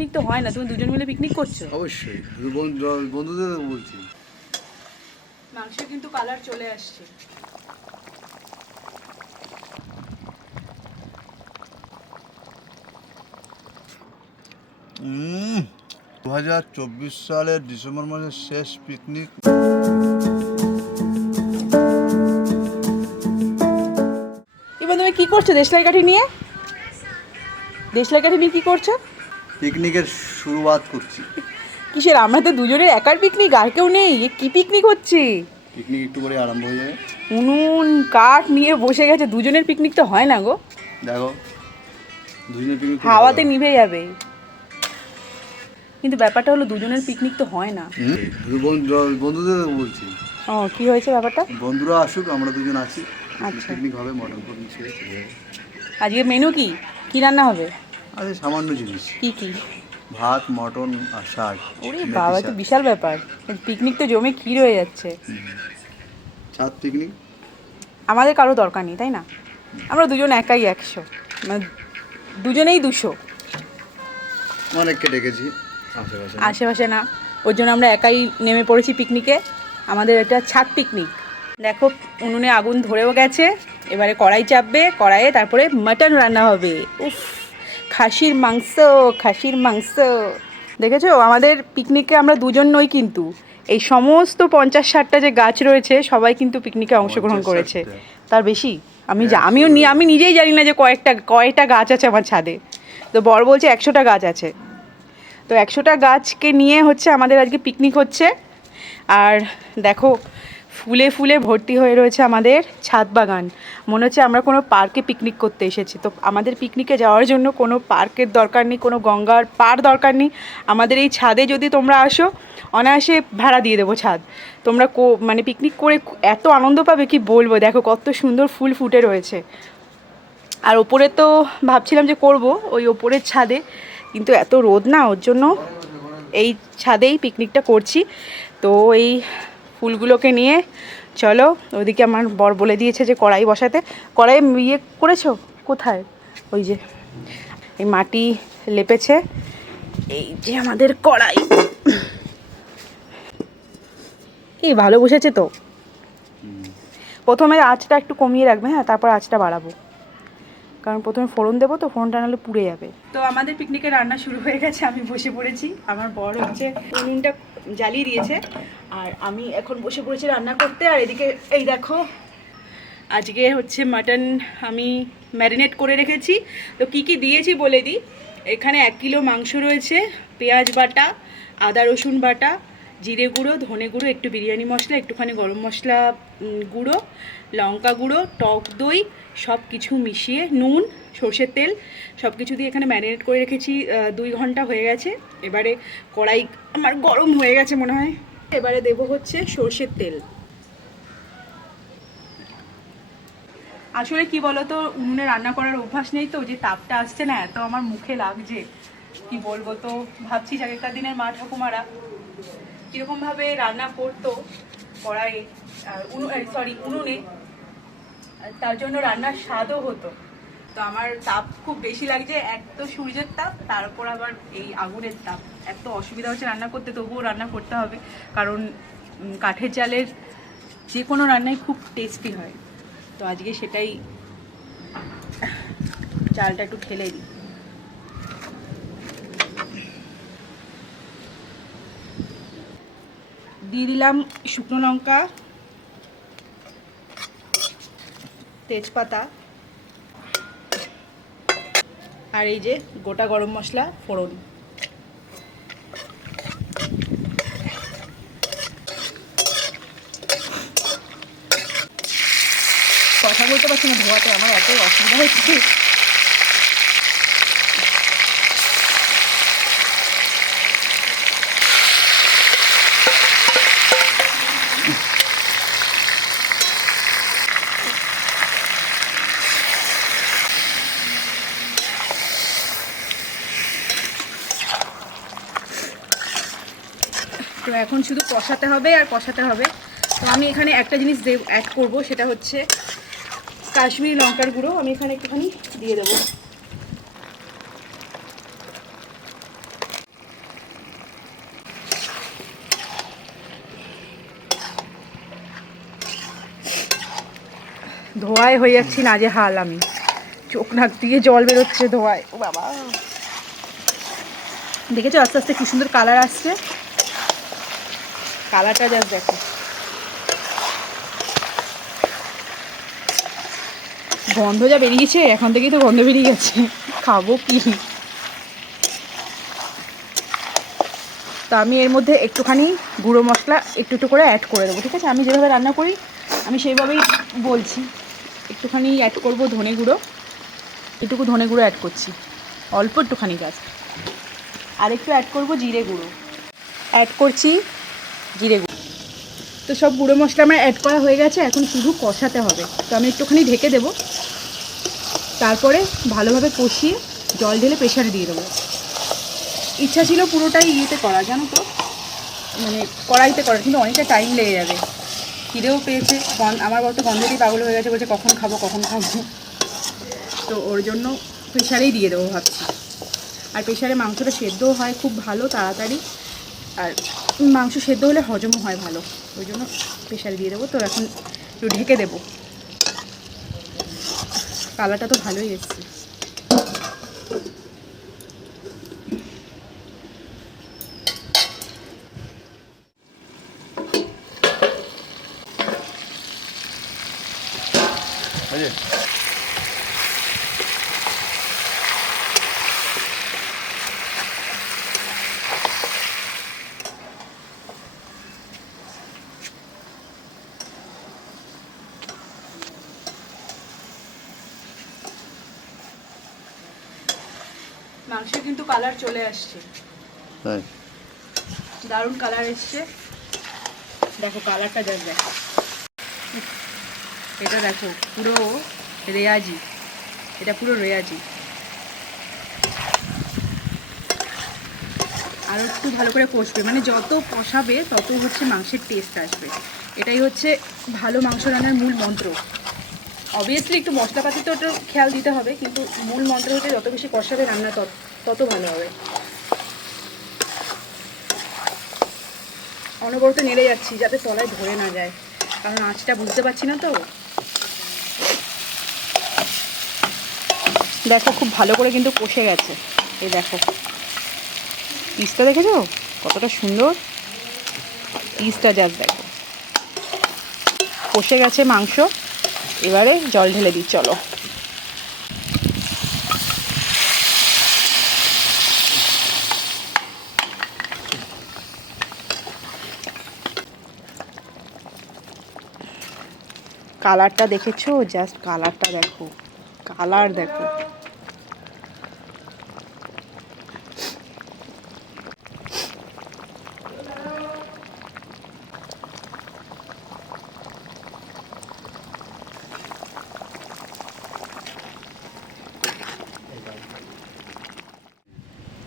Picnic তো হয় না, তুমি দুজন মিলে পিকনিক করছো? অবশ্যই বন্ধুদের বলছি। মাংস কিন্তু কালার চলে আসছে। হুম, 2024 সালের ডিসেম্বর মাসের শেষ পিকনিক। এবার তুমি কি করছো দেশলাই কাঠি নিয়ে? দেশলাই কাঠি নিয়ে কি করছো? পিকনিকের শুরুয়াত করছি। কিসের? আমরা তো দুজনের একার পিকনিক, আর কেউ নেই। এ কি পিকনিক হচ্ছে? পিকনিক একটু করে আরম্ভ হয়ে যাবে। উনুন কাঠ নিয়ে বসে গেছে, দুজনের পিকনিক তো হয় না গো। দেখো দুজনের পিকনিক হাওয়াতে নিভে যাবে। কিন্তু ব্যাপারটা হলো দুজনের পিকনিক তো হয় না। বন্ধুদের বলছি। ও কি হয়েছে ব্যাপারটা? বন্ধুরা আসুক, আমরা দুজন আছি। আচ্ছা, পিকনিক হবে, মটন ফটন ছেড়ে চলে যাবে। আজকে মেনু কি কি রান্না হবে? আরে সামান্য জিনিস, কি কি? ভাত, মটন আর শাক। ওরে মেথি বাবা, তো শাক। বিশাল ব্যাপার। পিকনিক তো জমে ক্ষীর হয়ে যাচ্ছে। ছাদ পিকনিক। আমাদের কারো দরকার নেই, তাই না? আমরা দুজন একাই 100, মানে দুজনেই 200। অনেককে ডেকেছি আশেপাশে। আশেপাশে না, ওর জন্য আমরা একাই নেমে পড়েছি পিকনিকে। আমাদের এটা ছাদ পিকনিক। দেখো উনুনে আগুন ধরেও গেছে, এবারে কড়াই চাপবে, কড়াইয়ে তারপরে মাটন রান্না হবে। উফ, খাসির মাংস, খাসির মাংস। দেখেছো আমাদের পিকনিকে আমরা দুজন নই কিন্তু, এই সমস্ত 50-60টা যে গাছ রয়েছে সবাই কিন্তু পিকনিকে অংশগ্রহণ করেছে। 50-60টা? তার বেশি? আমি নিজেই জানি না যে কয়টা গাছ আছে আমার ছাদে। তো বর বলছে 100টা গাছ আছে। তো 100টা গাছকে নিয়ে হচ্ছে আমাদের আজকে পিকনিক হচ্ছে। আর দেখো ফুলে ফুলে ভর্তি হয়ে রয়েছে আমাদের ছাদ বাগান। মনে হচ্ছে আমরা কোনো পার্কে পিকনিক করতে এসেছি। তো আমাদের পিকনিকে যাওয়ার জন্য কোনো পার্কের দরকার নেই, কোনো গঙ্গার পার দরকার নেই। আমাদের এই ছাদে যদি তোমরা আসো, অনায়াসে ভাড়া দিয়ে দেবো ছাদ। তোমরা মানে পিকনিক করে এত আনন্দ পাবে কি বলবো। দেখো কত সুন্দর ফুল ফুটে রয়েছে। আর ওপরে তো ভাবছিলাম যে করব ওই ওপরের ছাদে, কিন্তু এত রোদ না, ওর জন্য এই ছাদেই পিকনিকটা করছি। তো এই ফুলগুলোকে নিয়ে চলো, ওইদিকে আমার বর বলে দিয়েছে যে কড়াই বসাতে। কড়াই ইয়ে করেছো কোথায়? ওই যে এই মাটি লেপেছে, এই যে আমাদের কড়াই। এই ভালো বসেছে তো। প্রথমে আঁচটা একটু কমিয়ে রাখবে, হ্যাঁ, তারপর আঁচটা বাড়াবো, কারণ প্রথমে ফোড়ন দেবো তো, ফোড়নটা নাহলে পুড়ে যাবে। তো আমাদের পিকনিকে রান্না শুরু হয়ে গেছে, আমি বসে পড়েছি। আমার বর হচ্ছে উনুনটা জ্বালিয়ে দিয়েছে, আর আমি এখন বসে পড়েছি রান্না করতে। আর এদিকে এই দেখো, আজকে হচ্ছে মাটন আমি ম্যারিনেট করে রেখেছি। তো কি কি দিয়েছি বলে দিই। এখানে 1 কিলো মাংস রয়েছে, পেঁয়াজ বাটা, আদা রসুন বাটা, জিরে গুঁড়ো, ধনে গুঁড়ো, একটু বিরিয়ানি মশলা, একটুখানি গরম মশলা গুঁড়ো, লঙ্কা গুঁড়ো, টক দই, সব কিছু মিশিয়ে, নুন, সর্ষের তেল, সব কিছু দিয়ে এখানে ম্যারিনেট করে রেখেছি। 2 ঘন্টা হয়ে গেছে। এবারে কড়াই আমার গরম হয়ে গেছে মনে হয়। এবারে দেবো হচ্ছে সর্ষের তেল। আসলে কি বলতো, উনুনে রান্না করার অভ্যাস নেই তো, যে তাপটা আসছে না, এত আমার মুখে লাগছে কি বলবো। তো ভাবছি আগেকার দিনের মা ঠাকুমারা কীরকমভাবে রান্না করতো কড়াইয়ে, উনুনে, তার জন্য রান্নার স্বাদও হতো। তো আমার তাপ খুব বেশি লাগছে, এক তো সূর্যের তাপ, তার উপর আবার এই আগুনের তাপ। এত অসুবিধা হচ্ছে রান্না করতে, তবুও রান্না করতে হবে, কারণ কাঠের জালের যে কোনো রান্নাই খুব টেস্টি হয়। তো আজকে সেটাই, চালটা একটু ঢেলে দিই। দিয়ে দিলাম শুকনো লঙ্কা, তেজপাতা, আর এই যে গোটা গরম মশলা ফোড়ন। কথা বলতে পারছি না ধোয়াতে, আমার এত অসুবিধা হচ্ছে। তো এখন শুধু কষাতে হবে আর কষাতে হবে। তো আমি এখানে একটা জিনিস অ্যাড করব, সেটা হচ্ছে কাশ্মীরি লঙ্কার গুঁড়ো। আমি এখানে একটুখানি দিয়ে দেবো। ধোয়ায় হয়ে যাচ্ছি নাজেহাল আমি, চোখ নাক দিয়ে জল বেরোচ্ছে ধোয়ায়। ও বাবা, দেখেছো আস্তে আস্তে কি সুন্দর কালার আসছে, কালারটা জাস্ট দেখো। গন্ধ যা বেরিয়েছে, এখন থেকেই তো গন্ধ বেরিয়ে গেছে, খাবো কি। তো আমি এর মধ্যে একটুখানি গুঁড়ো মশলা একটু একটু করে অ্যাড করে দেবো, ঠিক আছে? আমি যেভাবে রান্না করি আমি সেইভাবেই বলছি। একটুখানি অ্যাড করব ধনে গুঁড়ো, এটুকু ধনে গুঁড়ো অ্যাড করছি, অল্প একটুখানি জাস্ট। আর একটু অ্যাড করব জিরে গুঁড়ো, অ্যাড করছি জিরে গুঁড়ো। তো সব গুঁড়ো মশলা আমার অ্যাড করা হয়ে গেছে, এখন শুধু কষাতে হবে। তো আমি একটুখানি ঢেকে দেবো, তারপরে ভালোভাবে কষিয়ে জল ঢেলে প্রেশারে দিয়ে দেবো। ইচ্ছা ছিল পুরোটাই ইয়েতে করা, জানো তো, মানে কড়াইতে করা, কিন্তু অনেকটা টাইম লেগে যাবে। খিদেও পেয়েছে, আমার বর তো গন্ধেতেই পাগল হয়ে গেছে, বলছে কখন খাবো কখন খাবো। তো ওর জন্য প্রেশারেই দিয়ে দেবো ভাবছি। আর প্রেশারে মাংসটা সেদ্ধও হয় খুব ভালো তাড়াতাড়ি, আর মাংস সেদ্ধ হলে হজমও হয় ভালো, ওই জন্য প্রেশারে দিয়ে দেবো। তো এখন একটু ঢেকে দেবো। কালারটা তো ভালোই এসছে। মাংসের কিন্তু কালার চলে আসছে, তাই দারুণ কালার এসছে। দেখো কালারটা জাস্ট দেখো, এটা দেখো পুরো রেয়াজি, এটা পুরো রেয়াজি। আরও একটু ভালো করে কষবে, মানে যত কষাবে তত হচ্ছে মাংসের টেস্ট আসবে। এটাই হচ্ছে ভালো মাংস রান্নার মূল মন্ত্র। অবভিয়াসলি একটু মশলাপাতি তো ওটা খেয়াল দিতে হবে, কিন্তু মূল মন্ত্র হচ্ছে যত বেশি কষাবে রান্না তত ভালো হবে। অনবরত নেড়ে যাচ্ছি যাতে তলায় ধরে না যায়, কারণ আঁচটা বুঝতে পারছি না তো। দেখো খুব ভালো করে কিন্তু কষে গেছে, এই দেখো পিসটা দেখেছো কতটা সুন্দর, পিসটা জাস্ট দেখো কষে গেছে মাংস। এবারে জল ঢেলে দিই, চলো। কালারটা দেখেছো, জাস্ট কালারটা দেখো, কালার দেখো।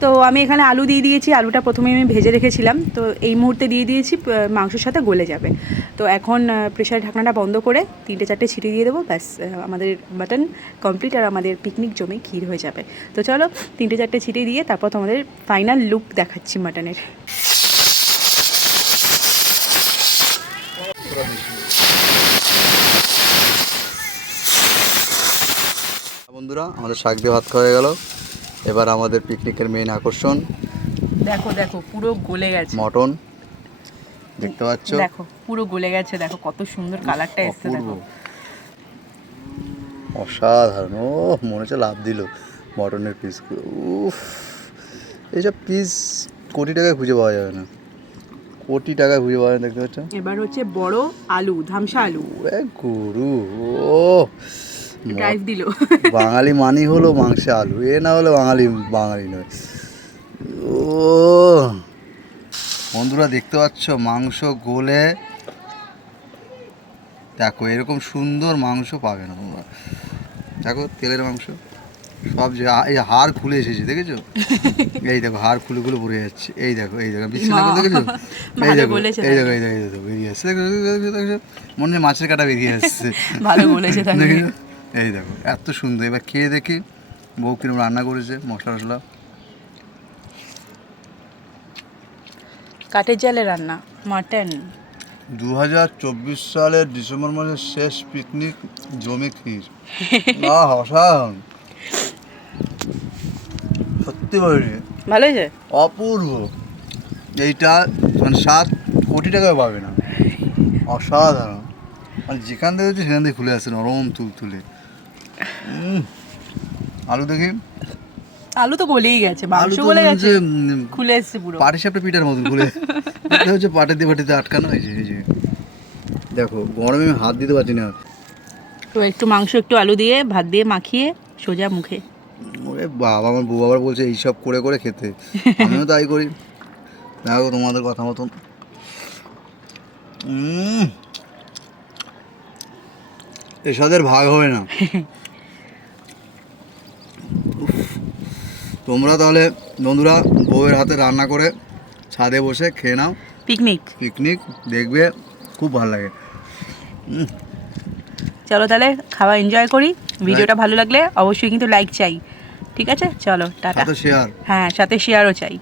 তো আমি এখানে আলু দিয়ে দিয়েছি, আলুটা প্রথমে আমি ভেজে রেখেছিলাম, তো এই মুহূর্তে দিয়ে দিয়েছি, মাংসের সাথে গলে যাবে। তো এখন প্রেশারের ঢাকনাটা বন্ধ করে 3-4টে ছিটি দিয়ে দেবো, ব্যাস আমাদের মাটন কমপ্লিট, আর আমাদের পিকনিক জমে ক্ষীর হয়ে যাবে। তো চলো 3-4টে ছিটি দিয়ে তারপর তোমাদের ফাইনাল লুক দেখাচ্ছি মাটনের। বন্ধুরা, আমাদের শাক দিয়ে ভাত খাওয়া হয়ে গেল। এবার আমাদের পিকনিকের মেইন আকর্ষণ, দেখো দেখো পুরো গলে গেছে, মটন দেখতে পাচ্ছ, দেখো পুরো গলে গেছে, দেখো কত সুন্দর কালারটা এসছে, দেখো অসাধারণ। ও মনে হচ্ছে লাভ দিল মটনের পিস। উফ, এইসব পিস কোটি টাকায় খুঁজে পাওয়া যাবে না, কোটি টাকায় খুঁজে পাওয়া যায়। দেখতে পাচ্ছ, এবার হচ্ছে বড় আলু, ধামসা আলু গরু। ও ড্রাইভ দিল। বাঙালি মানি হলো মাংসে আলু, এ না হলে বাঙালি বাঙালি নয়। ও বন্ধুরা দেখতে পাচ্ছ মাংস গলে, দেখো এরকম সুন্দর মাংস পাবে না তোমরা। দেখো তেলের মাংস সব যে এই হাড় খুলে এসেছে, দেখেছো? এই দেখো হাড় খুলে খুলে পড়ে যাচ্ছে, এই দেখো এই দেখো বিশ্বাস দেখো, দেখেছো? এই দেখো এই দেখো এই দেখো এই দেখো বেরিয়ে আসছে, দেখো মনে হয় মাছের কাটা বেরিয়ে আসছে, ভালো বলেছে। দেখেছো? এই দেখো এত সুন্দর। এবার খেয়ে দেখি বউ কিরম রান্না করেছে, মশলা টশলা। কাঠের জালে রান্না মাটন, 2024 সালের ডিসেম্বর মাসের শেষ পিকনিক জমি ক্ষীর অসাধারণ সত্যি বলি ভালো হয়েছে? অপূর্ব। এইটা মানে 7 কোটি টাকাও পাবে না, অসাধারণ। মানে যেখান থেকে হচ্ছে সেখান থেকে খুলে আসছে নরম তুলতুলে। আলু দেখি, আলু তো গলেই গেছে, আলু মাংস তো গলে মনে গেছে, হচ্ছে খুলে এসছে পুরো। পাটিসাপটা পিঠার মতন খুলে এটা হচ্ছে পাটিতে আটকানো হয়েছে। এই যে দেখো গরমে আমি হাত দিতে পারছি না। তো একটু মাংস একটু আলু দিয়ে ভাত দিয়ে মাখিয়ে সোজা মুখে। ওরে বাবা, আমার বউ আবার বলছে এইসব করে করে খেতে, আমিও তাই করি। দেখো তোমাদের কথা মতন এসবের ভাগ হবে না। তোমরা তাহলে বন্ধুরা বউয়ের হাতে রান্না করে ছাদে বসে খেয়ে নাও, পিকনিক দেখবে, খুব ভালো লাগে। চলো তাহলে খাওয়া এনজয় করি। ভিডিওটা ভালো লাগলে অবশ্যই কিন্তু লাইক চাই, ঠিক আছে? চলো টাটা। সাথে শেয়ার। হ্যাঁ, সাথে শেয়ারও চাই।